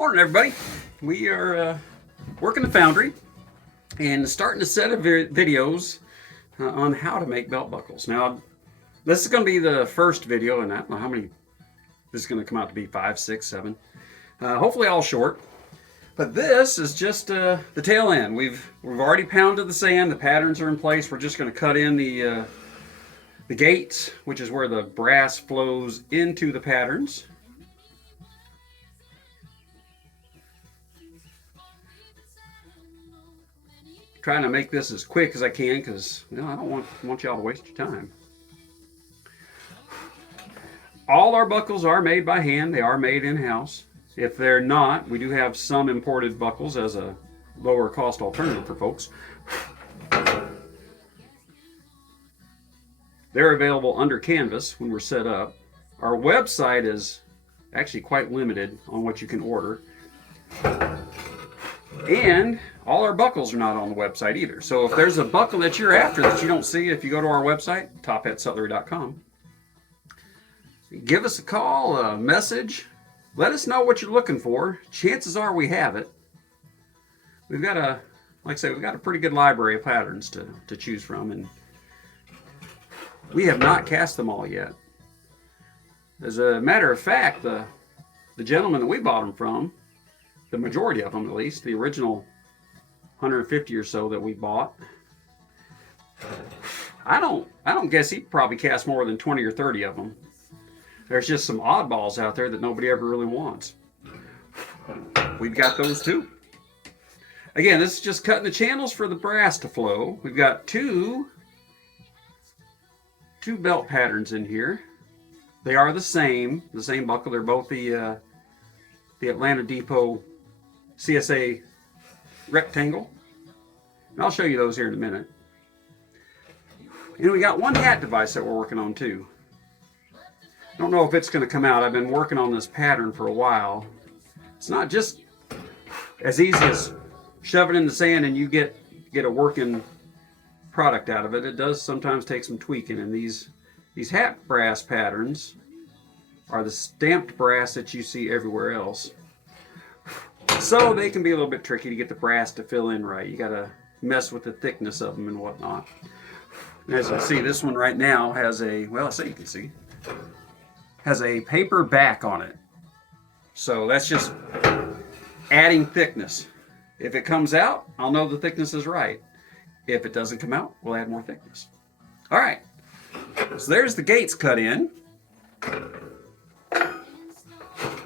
Morning, everybody. We are working the foundry and starting a set of videos on how to make belt buckles. Now, this is going to be the first video, and I don't know how many this is going to come out to be, 5, 6, 7. Hopefully all short. But this is just the tail end. We've already pounded the sand. The patterns are in place. We're just going to cut in the gates, which is where the brass flows into the patterns. Trying to make this as quick as I can because I don't want y'all to waste your time. All our buckles are made by hand. They are made in-house. If they're not, we do have some imported buckles as a lower cost alternative for folks. They're available under canvas when we're set up. Our website is actually quite limited on what you can order. And all our buckles are not on the website either. So if there's a buckle that you're after that you don't see, if you go to our website, tophatsutlery.com, give us a call, a message. Let us know what you're looking for. Chances are we have it. We've got like I say, we've got a pretty good library of patterns to choose from, and we have not cast them all yet. As a matter of fact, the gentleman that we bought them from, the majority of them at least, the original 150 or so that we bought, I don't guess he probably cast more than 20 or 30 of them. There's just some oddballs out there that nobody ever really wants. We've got those too. Again, this is just cutting the channels for the brass to flow. We've got two belt patterns in here. They are the same buckle. They're both the Atlanta Depot CSA rectangle. And I'll show you those here in a minute. And we got one hat device that we're working on too. I don't know if it's going to come out. I've been working on this pattern for a while. It's not just as easy as shove it in the sand and you get a working product out of it. It does sometimes take some tweaking, and these hat brass patterns are the stamped brass that you see everywhere else. So they can be a little bit tricky to get the brass to fill in right. You got to mess with the thickness of them and whatnot. And as you can see, this one right now has has a paper back on it. So that's just adding thickness. If it comes out, I'll know the thickness is right. If it doesn't come out, we'll add more thickness. All right, so there's the gates cut in.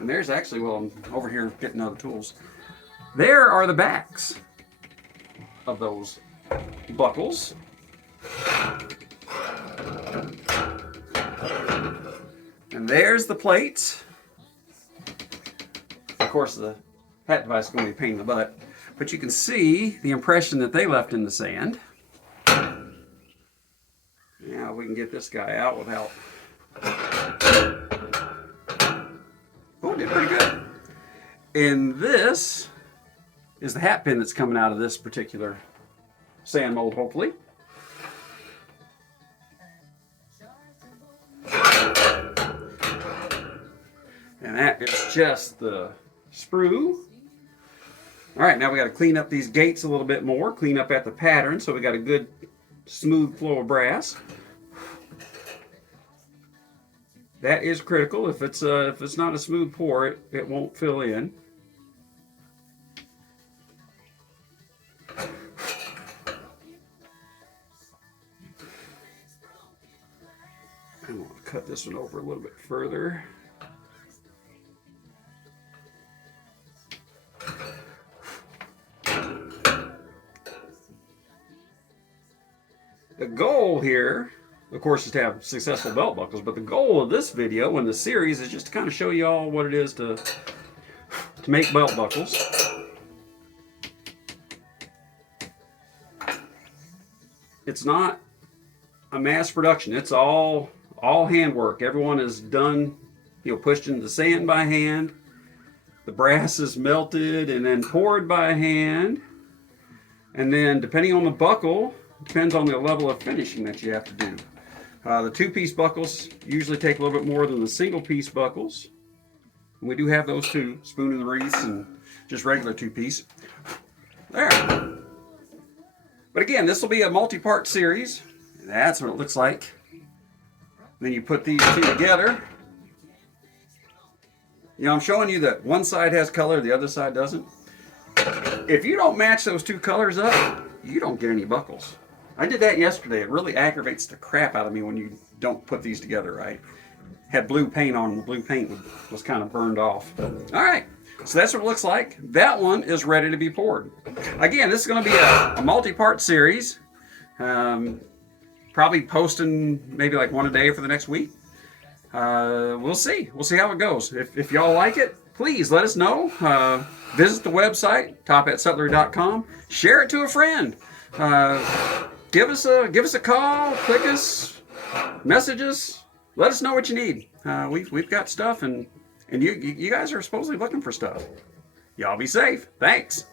And there's actually, well, I'm over here getting other tools. There are the backs of those buckles. And there's the plates. Of course, the hat device is going to be a pain in the butt, but you can see the impression that they left in the sand. Now we can get this guy out without... Oh, did pretty good. And this is the hat pin that's coming out of this particular sand mold, hopefully. And that is just the sprue. All right, now we got to clean up these gates a little bit more, clean up at the pattern so we got a good smooth flow of brass. That is critical. If it's not a smooth pour, it won't fill in. I'm going to cut this one over a little bit further. The goal here, of course, is to have successful belt buckles, but the goal of this video and the series is just to kind of show you all what it is to make belt buckles. It's not a mass production. It's all handwork. Everyone is done, pushed into the sand by hand. The brass is melted and then poured by hand. And then depending on the buckle, depends on the level of finishing that you have to do. The two-piece buckles usually take a little bit more than the single-piece buckles. And we do have those too, spoon and wreaths and just regular 2-piece. There. But again, this will be a multi-part series. That's what it looks like. Then you put these two together. You know, I'm showing you that one side has color, the other side doesn't. If you don't match those two colors up, you don't get any buckles. I did that yesterday. It really aggravates the crap out of me when you don't put these together right. Had blue paint on, and the blue paint was kind of burned off. All right, so that's what it looks like. That one is ready to be poured. Again, this is going to be a multi-part series. Probably posting maybe like one a day for the next week. We'll see. We'll see how it goes. If y'all like it, please let us know. Visit the website, tophatsutlery.com. Share it to a friend. Give us a call, click us, message us. Let us know what you need. We've got stuff, and you guys are supposedly looking for stuff. Y'all be safe. Thanks.